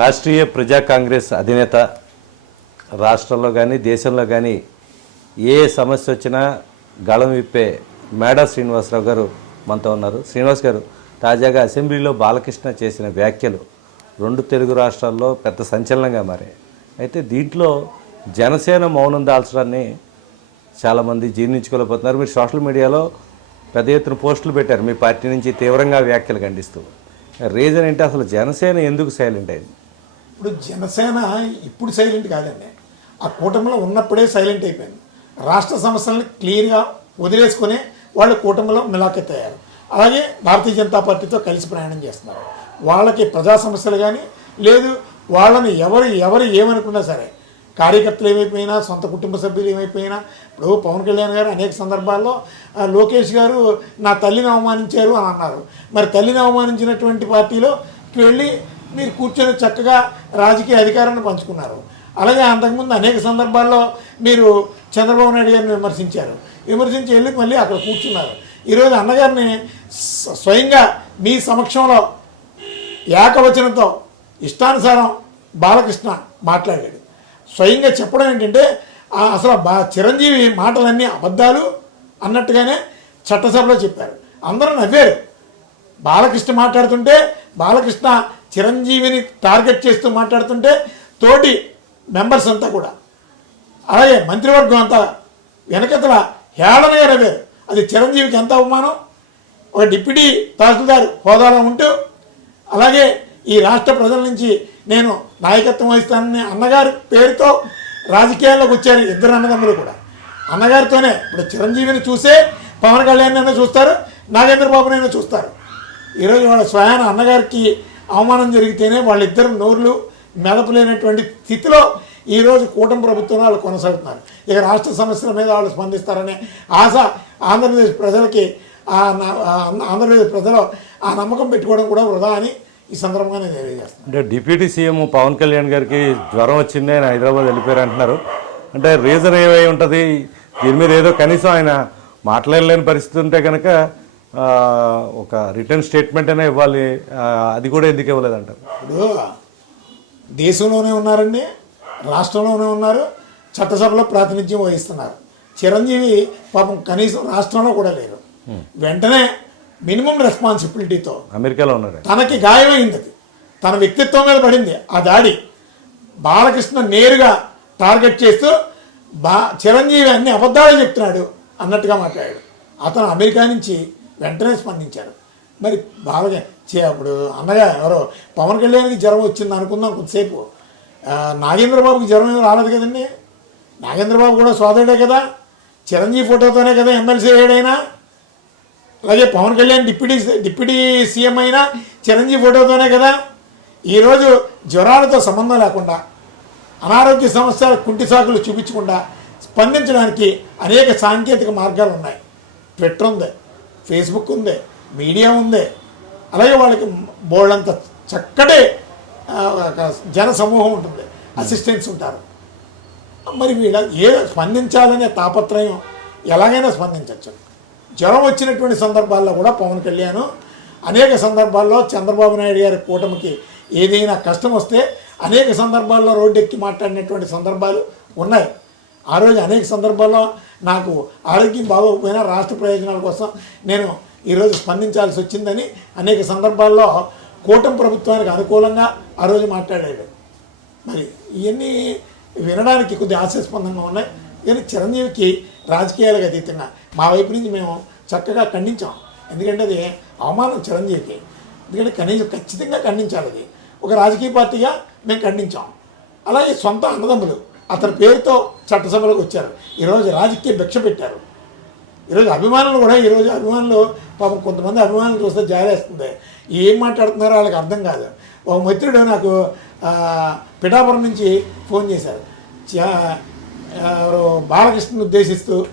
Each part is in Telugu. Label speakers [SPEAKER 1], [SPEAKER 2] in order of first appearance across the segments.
[SPEAKER 1] రాష్ట్రీయ ప్రజా కాంగ్రెస్ అధినేత రాష్ట్రంలో కానీ దేశంలో కానీ ఏ సమస్య వచ్చినా గళం విప్పే మేడా శ్రీనివాసరావు గారు మనతో ఉన్నారు. శ్రీనివాస్ గారు తాజాగా అసెంబ్లీలో బాలకృష్ణ చేసిన వ్యాఖ్యలు రెండు తెలుగు రాష్ట్రాల్లో పెద్ద సంచలనంగా మారాయి. అయితే దీంట్లో జనసేన మౌనం దాల్చడాన్ని చాలామంది జీర్ణించుకోలేకపోతున్నారు. మీరు సోషల్ మీడియాలో పెద్ద ఎత్తున పోస్టులు పెట్టారు. మీ పార్టీ నుంచి తీవ్రంగా వ్యాఖ్యలు ఖండిస్తూ. రీజన్ ఏంటి? అసలు జనసేన ఎందుకు సైలెంట్ అయింది?
[SPEAKER 2] ఇప్పుడు జనసేన ఇప్పుడు సైలెంట్ కాదండి. ఆ కూటమిలో ఉన్నప్పుడే సైలెంట్ అయిపోయింది. రాష్ట్ర సమస్యలను క్లియర్గా వదిలేసుకొని వాళ్ళు కూటమిలో మిలాఖెత్తయ్యారు అలాగే భారతీయ జనతా పార్టీతో కలిసి ప్రయాణం చేస్తున్నారు. వాళ్ళకి ప్రజా సమస్యలు కానీ లేదు వాళ్ళని ఎవరు ఎవరు ఏమనుకున్నా సరే కార్యకర్తలు ఏమైపోయినా సొంత కుటుంబ సభ్యులు ఏమైపోయినా ఇప్పుడు పవన్ కళ్యాణ్ గారు అనేక సందర్భాల్లో లోకేష్ గారు నా తల్లిని అవమానించారు అని అన్నారు. మరి తల్లిని అవమానించినటువంటి పార్టీలో వెళ్ళి మీరు కూర్చొని చక్కగా రాజకీయ అధికారాన్ని పంచుకున్నారు. అలాగే అంతకుముందు అనేక సందర్భాల్లో మీరు చంద్రబాబు నాయుడు గారిని విమర్శించారు. విమర్శించి వెళ్ళి మళ్ళీ అక్కడ కూర్చున్నారు. ఈరోజు అన్నగారిని స్వయంగా మీ సమక్షంలో ఏకవచనంతో ఇష్టానుసారం బాలకృష్ణ మాట్లాడాడు. స్వయంగా చెప్పడం ఏంటంటే అసలు బా చిరంజీవి మాటలన్నీ అబద్ధాలు అన్నట్టుగానే చట్టసభలో చెప్పారు. అందరూ నవ్వారు. బాలకృష్ణ మాట్లాడుతుంటే బాలకృష్ణ చిరంజీవిని టార్గెట్ చేస్తూ మాట్లాడుతుంటే తోటి మెంబర్స్ అంతా కూడా. అలాగే మంత్రివర్గం అంతా వెనకతల హేళనగా నవ్వారు అది చిరంజీవికి ఎంత అవమానం? ఒక డిప్యూటీ తహసీల్దార్ హోదాలో ఉంటూ అలాగే ఈ రాష్ట్ర ప్రజల నుంచి నేను నాయకత్వం వహిస్తానని అన్నగారి పేరుతో రాజకీయాల్లోకి వచ్చారు ఇద్దరు అన్నదమ్ములు కూడా. అన్నగారితోనే ఇప్పుడు చిరంజీవిని చూసే పవన్ కళ్యాణ్ అయినా చూస్తారు నాగేంద్ర బాబునైనా చూస్తారు. ఈరోజు వాళ్ళ స్వయాన అన్నగారికి అవమానం జరిగితేనే వాళ్ళిద్దరు నోర్లు మెదపలేనటువంటి స్థితిలో ఈరోజు కూటమి ప్రభుత్వం వాళ్ళు కొనసాగుతున్నారు. ఇక రాష్ట్ర సమస్యల మీద వాళ్ళు స్పందిస్తారనే ఆశ ఆంధ్రప్రదేశ్ ప్రజలకి ఆ ఆంధ్రప్రదేశ్ ప్రజలు ఆ నమ్మకం పెట్టుకోవడం కూడా వృధా అని ఈ సందర్భంగా నేను తెలియజేస్తాను
[SPEAKER 1] అంటే డిప్యూటీ సీఎం పవన్ కళ్యాణ్ గారికి జ్వరం వచ్చింది ఆయన హైదరాబాద్ వెళ్ళిపోయారు అంటున్నారు. అంటే రీజన్ ఏమై ఉంటుంది? దీని మీద ఏదో కనీసం ఆయన మాట్లాడలేని పరిస్థితి ఉంటే కనుక ఒక రిటర్న్ స్టేట్మెంట్ అయినా ఇవ్వాలి. అది కూడా ఎందుకు ఇవ్వలేదంటారు
[SPEAKER 2] ఇప్పుడు దేశంలోనే ఉన్నారండి రాష్ట్రంలోనే ఉన్నారు చట్టసభలో ప్రాతినిధ్యం వహిస్తున్నారు. చిరంజీవి పాపం కనీసం రాష్ట్రంలో కూడా లేరు. వెంటనే మినిమం రెస్పాన్సిబిలిటీతో
[SPEAKER 1] అమెరికాలో ఉన్నారు.
[SPEAKER 2] తనకి గాయమైంది అది. తన వ్యక్తిత్వం మీద పడింది ఆ దాడి. బాలకృష్ణ నేరుగా టార్గెట్ చేస్తూ బా చిరంజీవి అన్ని అబద్ధాలు చెప్తున్నాడు అన్నట్టుగా మాట్లాడాడు. అతను అమెరికా నుంచి వెంటనే స్పందించాడు మరి బాగా చే- అప్పుడు అన్నగా ఎవరో పవన్ కళ్యాణ్కి జ్వరం వచ్చింది అనుకుందాం కొద్దిసేపు. నాగేంద్రబాబుకి జ్వరం ఏమి రాలేదు కదండి. నాగేంద్రబాబు కూడా సోదరుడే కదా. చిరంజీవి ఫోటోతోనే కదా ఎమ్మెల్సీ అయ్యాడైనా. అలాగే Pawan Kalyan deputy deputy CM అయినా చిరంజీవి ఫోటోతోనే కదా. ఈరోజు జ్వరాలతో సంబంధం లేకుండా అనారోగ్య సమస్యల కుంటి సాకులు చూపించకుండా స్పందించడానికి అనేక సాంకేతిక మార్గాలు ఉన్నాయి. ట్విట్టర్ ఉంది. ఫేస్బుక్ ఉంది మీడియా ఉంది. అలాగే వాళ్ళకి బోర్డంత చక్కటి జన సమూహం ఉంటుంది అసిస్టెంట్స్ ఉంటారు. మరి వీళ్ళ ఏ స్పందించాలనే తాపత్రయం ఎలాగైనా స్పందించవచ్చు. జ్వరం వచ్చినటువంటి సందర్భాల్లో కూడా పవన్ కళ్యాణ్ అనేక సందర్భాల్లో చంద్రబాబు నాయుడు గారి కూటమికి ఏదైనా కష్టం వస్తే అనేక సందర్భాల్లో రోడ్డెక్కి మాట్లాడినటువంటి సందర్భాలు ఉన్నాయి. ఆ రోజు అనేక సందర్భాల్లో నాకు ఆరోగ్యం బాగోకపోయినా రాష్ట్ర ప్రయోజనాల కోసం నేను ఈరోజు స్పందించాల్సి వచ్చిందని అనేక సందర్భాల్లో కూటమి ప్రభుత్వానికి అనుకూలంగా ఆ రోజు మాట్లాడాడు. మరి ఇవన్నీ వినడానికి కొద్దిగా ఆశాస్పందంగా ఉన్నాయి. కానీ చిరంజీవికి రాజకీయాలకు అతీతంగా మా వైపు నుంచి మేము చక్కగా ఖండించాం. ఎందుకంటే అది అవమానం చిరంజీవికి. ఎందుకంటే కనీసం ఖచ్చితంగా ఖండించాలి అది. ఒక రాజకీయ పార్టీగా మేము ఖండించాం. అలాగే సొంత అన్నదమ్ములు అతని పేరుతో చట్టసభలోకి వచ్చారు. ఈరోజు రాజకీయ భిక్ష పెట్టారు. ఈరోజు అభిమానులు కూడా ఈరోజు అభిమానులు పాపం కొంతమంది అభిమానులు చూస్తే జారేస్తుంది. ఏం మాట్లాడుతున్నారో వాళ్ళకి అర్థం కాదు. ఒక మిత్రుడు నాకు పిఠాపురం నుంచి ఫోన్ చేశారు. చా- ఎవరు బాలకృష్ణను ఉద్దేశిస్తూ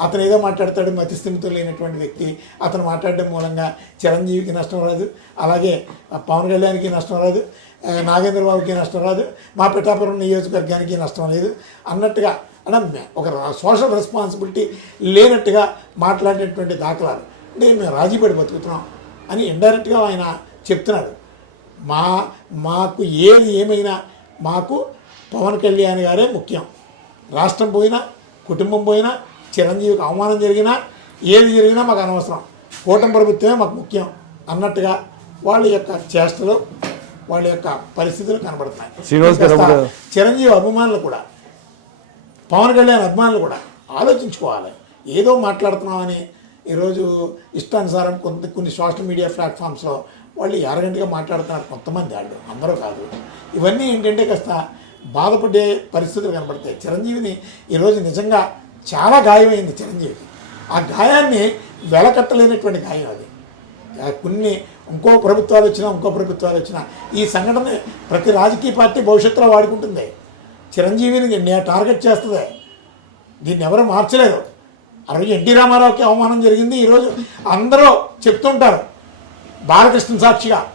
[SPEAKER 2] అతను ఏదో మాట్లాడతాడు మతిస్థిమితం లేనటువంటి వ్యక్తి. అతను మాట్లాడడం మూలంగా చిరంజీవికి నష్టం రాదు. అలాగే పవన్ కళ్యాణ్కి నష్టం రాదు. నాగేంద్ర బాబుకి నష్టం రాదు. మా పిఠాపురం నియోజకవర్గానికి నష్టం లేదు. అన్నట్టుగా అంటే ఒక సోషల్ రెస్పాన్సిబిలిటీ లేనట్టుగా మాట్లాడినటువంటి దాఖలాలు. అంటే మేము రాజీపడి బతుకుతున్నాం అని ఇండైరెక్ట్గా ఆయన చెప్తున్నాడు. మా మాకు ఏది ఏమైనా మాకు పవన్ కళ్యాణ్ గారే ముఖ్యం. రాష్ట్రం పోయినా కుటుంబం పోయినా చిరంజీవికి అవమానం జరిగినా ఏది జరిగినా మాకు అనవసరం. కూటమి ప్రభుత్వమే మాకు ముఖ్యం అన్నట్టుగా వాళ్ళ యొక్క చేష్టలు వాళ్ళ యొక్క పరిస్థితులు కనబడుతున్నాయి. చిరంజీవి అభిమానులు కూడా పవన్ కళ్యాణ్ అభిమానులు కూడా ఆలోచించుకోవాలి. ఏదో మాట్లాడుతున్నామని ఈరోజు ఇష్టానుసారం కొంత కొన్ని సోషల్ మీడియా ప్లాట్ఫామ్స్లో వాళ్ళు అరగంటగా మాట్లాడుతున్నారు కొంతమంది వాళ్ళు అందరూ కాదు. ఇవన్నీ ఏంటంటే కాస్త బాధపడే పరిస్థితులు కనబడతాయి. చిరంజీవిని ఈరోజు నిజంగా చాలా గాయమైంది చిరంజీవికి ఆ గాయాన్ని వెలకట్టలేనటువంటి గాయం అది. కొన్ని ఇంకో ప్రభుత్వాలు వచ్చినా ఇంకో ప్రభుత్వాలు వచ్చినా ఈ సంఘటన ప్రతి రాజకీయ పార్టీ భవిష్యత్తులో వాడుకుంటుంది. చిరంజీవిని నే- టార్గెట్ చేస్తుంది. దీన్ని ఎవరు మార్చలేరు ఆ రోజు ఎన్టీ రామారావుకి అవమానం జరిగింది. ఈరోజు అందరూ చెప్తుంటారు బాలకృష్ణ సాక్షిగా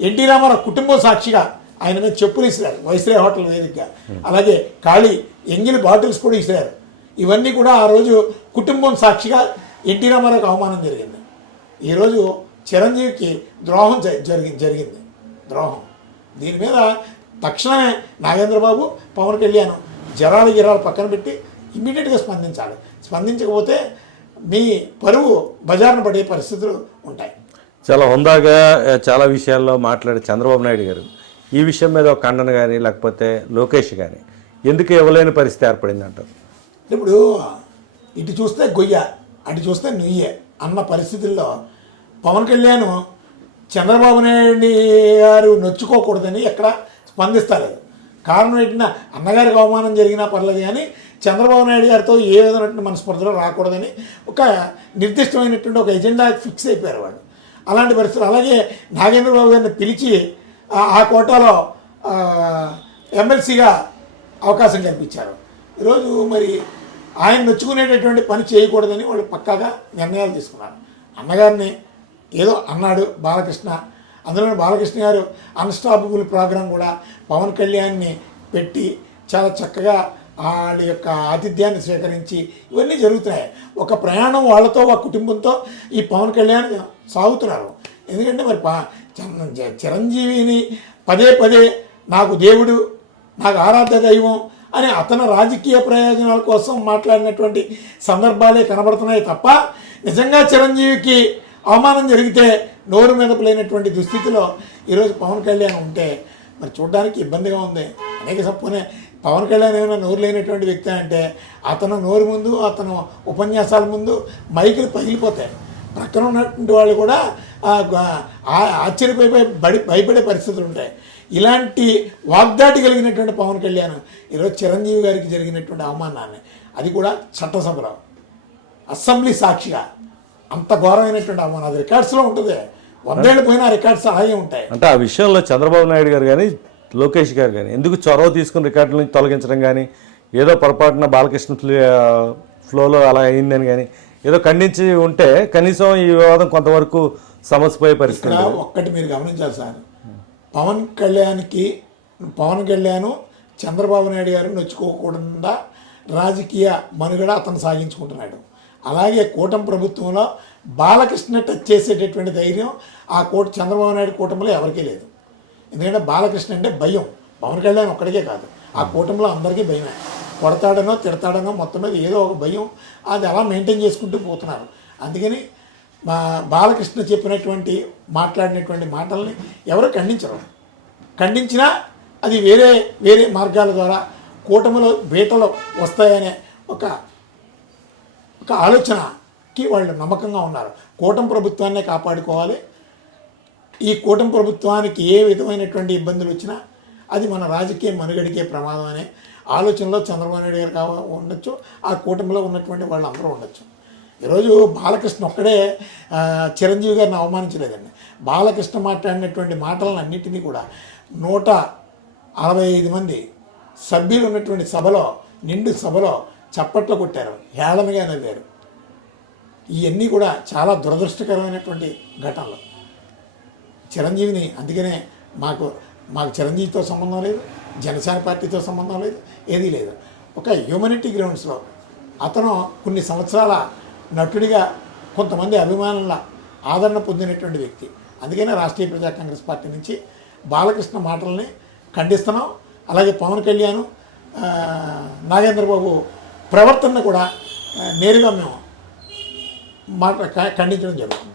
[SPEAKER 2] ఎన్టీ రామారావు కుటుంబం సాక్షిగా ఆయన మీద చెప్పులు ఇసిరారు. వైస్రే హోటల్ వేదికగా. అలాగే ఖాళీ ఎంగిల్ బాటిల్స్ కూడా ఇసిరారు. ఇవన్నీ కూడా ఆ రోజు కుటుంబం సాక్షిగా ఎన్టీ రామారావుకి అవమానం జరిగింది. ఈరోజు చిరంజీవికి ద్రోహం జరిగి జరిగింది. ద్రోహం. దీని మీద తక్షణమే నాగేంద్రబాబు పవన్ కళ్యాణ్ జరాలు గిరాలు పక్కన పెట్టి ఇమ్మీడియట్గా స్పందించాలి. స్పందించకపోతే మీ పరువు బజారున పడే పరిస్థితులు ఉంటాయి.
[SPEAKER 1] చాలా హుందాగా చాలా విషయాల్లో మాట్లాడే చంద్రబాబు నాయుడు గారు ఈ విషయం మీద ఒక ఖండన కానీ లేకపోతే లోకేష్ కానీ ఎందుకు ఇవ్వలేని పరిస్థితి ఏర్పడింది అంటారు
[SPEAKER 2] ఇప్పుడు ఇటు చూస్తే గొయ్య అటు చూస్తే నుయ్యే అన్న పరిస్థితుల్లో పవన్ కళ్యాణ్ చంద్రబాబు నాయుడు గారు నొచ్చుకోకూడదని ఎక్కడ స్పందిస్తారు? కారణం ఏంటంటే అన్నగారికి అవమానం జరిగినా పర్లేదు కానీ చంద్రబాబు నాయుడు గారితో ఏ విధమైనటువంటి మనస్పర్ధలో రాకూడదని ఒక నిర్దిష్టమైనటువంటి ఒక ఎజెండా ఫిక్స్ అయిపోయారు వాళ్ళు. అలాంటి పరిస్థితులు. అలాగే నాగేంద్రబాబు గారిని పిలిచి ఆ- కోటాలో ఎమ్మెల్సీగా అవకాశం కల్పించారు. ఈరోజు మరి ఆయన నొచ్చుకునేటటువంటి పని చేయకూడదని వాళ్ళు పక్కాగా నిర్ణయాలు తీసుకున్నారు. అన్నగారిని ఏదో అన్నాడు బాలకృష్ణ. అందులో బాలకృష్ణ గారు అన్స్టాపబుల్ ప్రోగ్రాం కూడా పవన్ కళ్యాణ్ని పెట్టి చాలా చక్కగా వాళ్ళ యొక్క ఆతిథ్యాన్ని స్వీకరించి ఇవన్నీ జరుగుతున్నాయి. ఒక ప్రయాణం వాళ్ళతో ఒక కుటుంబంతో ఈ పవన్ కళ్యాణ్ సాగుతున్నారు. ఎందుకంటే మరి పా చిరంజీవిని పదే పదే నాకు దేవుడు నాకు ఆరాధ్య దైవం అని అతను రాజకీయ ప్రయోజనాల కోసం మాట్లాడినటువంటి సందర్భాలే కనబడుతున్నాయి తప్ప నిజంగా చిరంజీవికి అవమానం జరిగితే నోరు మీద లేనటువంటి దుస్థితిలో ఈరోజు పవన్ కళ్యాణ్ ఉంటే మరి చూడడానికి ఇబ్బందిగా ఉంది. అనేక సప్పునే పవన్ కళ్యాణ్ ఏమైనా నోరు లేనటువంటి వ్యక్తి అంటే అతను నోరు ముందు అతను ఉపన్యాసాల ముందు మైకులు పగిలిపోతాయి. ప్రక్కన ఉన్నటువంటి వాళ్ళు కూడా ఆశ్చర్యపోయిపోయి ఆశ్చర్యపోయి బడి భయపడే పరిస్థితులు ఉంటాయి. ఇలాంటి వాగ్దాటి కలిగినటువంటి పవన్ కళ్యాణ్ ఈరోజు చిరంజీవి గారికి జరిగినటువంటి అవమానాన్ని అది కూడా చట్టసభలో అసెంబ్లీ సాక్షిగా అంత ఘోరమైనటువంటి అవమానం. అది రికార్డ్స్లో ఉంటుంది. వందేళ్ళు పోయినా రికార్డ్స్ అలాగే ఉంటాయి.
[SPEAKER 1] అంటే ఆ విషయంలో చంద్రబాబు నాయుడు గారు కానీ లోకేష్ గారు కానీ ఎందుకు చొరవ తీసుకుని రికార్డుల నుంచి తొలగించడం కానీ ఏదో పొరపాటున బాలకృష్ణ ఫ్లో- ఫ్లోలో అలా అయిందని కానీ ఏదో ఖండించి ఉంటే కనీసం ఈ వివాదం కొంతవరకు సమస్యపోయే పరిస్థితి
[SPEAKER 2] ఒక్కటి మీరు గమనించాలి సార్. పవన్ కళ్యాణ్కి పవన్ కళ్యాణ్ చంద్రబాబు నాయుడు గారు నొచ్చుకోకుండా రాజకీయ మనుగడ అతను సాగించుకుంటున్నాడు. అలాగే కూటమి ప్రభుత్వంలో బాలకృష్ణ టచ్ చేసేటటువంటి ధైర్యం ఆ కోట చంద్రబాబు నాయుడు కూటమిలో ఎవరికీ లేదు. ఎందుకంటే బాలకృష్ణ అంటే భయం. పవన్ కళ్యాణ్ ఒక్కడికే కాదు. ఆ కూటమిలో అందరికీ భయమే. కొడతాడనో తిడతాడనో మొత్తం మీద ఏదో ఒక భయం. అది అలా మెయింటైన్ చేసుకుంటూ పోతున్నారు. అందుకని మా బాలకృష్ణ చెప్పినటువంటి మాట్లాడినటువంటి మాటల్ని ఎవరు ఖండించరు. ఖండించినా అది వేరే వేరే మార్గాల ద్వారా కూటమిలో బీటలు వస్తాయనే ఒక ఒక ఆలోచన కి వాళ్ళు నమ్మకంగా ఉన్నారు. కూటమి ప్రభుత్వాన్నే కాపాడుకోవాలి. ఈ కూటమి ప్రభుత్వానికి ఏ విధమైనటువంటి ఇబ్బందులు వచ్చినా అది మన రాజకీయ మనుగడికే ప్రమాదం అనే ఆలోచనలో చంద్రబాబు నాయుడు గారు కావ ఉండొచ్చు. ఆ కూటమిలో ఉన్నటువంటి వాళ్ళందరూ ఉండొచ్చు. ఈరోజు బాలకృష్ణ ఒక్కడే చిరంజీవి గారిని అవమానించలేదండి. బాలకృష్ణ మాట్లాడినటువంటి మాటలను అన్నింటినీ కూడా నూట అరవై ఐదు మంది సభ్యులు ఉన్నటువంటి సభలో నిండు సభలో చప్పట్లు కొట్టారు. హేళనగా నవ్వారు. ఇవన్నీ కూడా చాలా దురదృష్టకరమైనటువంటి ఘటనలు. చిరంజీవిని అందుకనే మాకు మాకు చిరంజీవితో సంబంధం లేదు జనసేన పార్టీతో సంబంధం లేదు ఏదీ లేదు. ఒక హ్యూమనిటీ గ్రౌండ్స్లో అతను కొన్ని సంవత్సరాల నటుడిగా కొంతమంది అభిమానుల ఆదరణ పొందినటువంటి వ్యక్తి. అందుకనే రాష్ట్రీయ ప్రజా కాంగ్రెస్ పార్టీ నుంచి బాలకృష్ణ మాటల్ని ఖండిస్తున్నాం. అలాగే పవన్ కళ్యాణ్ నాగేంద్రబాబు ప్రవర్తనను కూడా నేరుగా మేము மாற்ற க கண்டிக்கணும்னு சொல்லுவோம்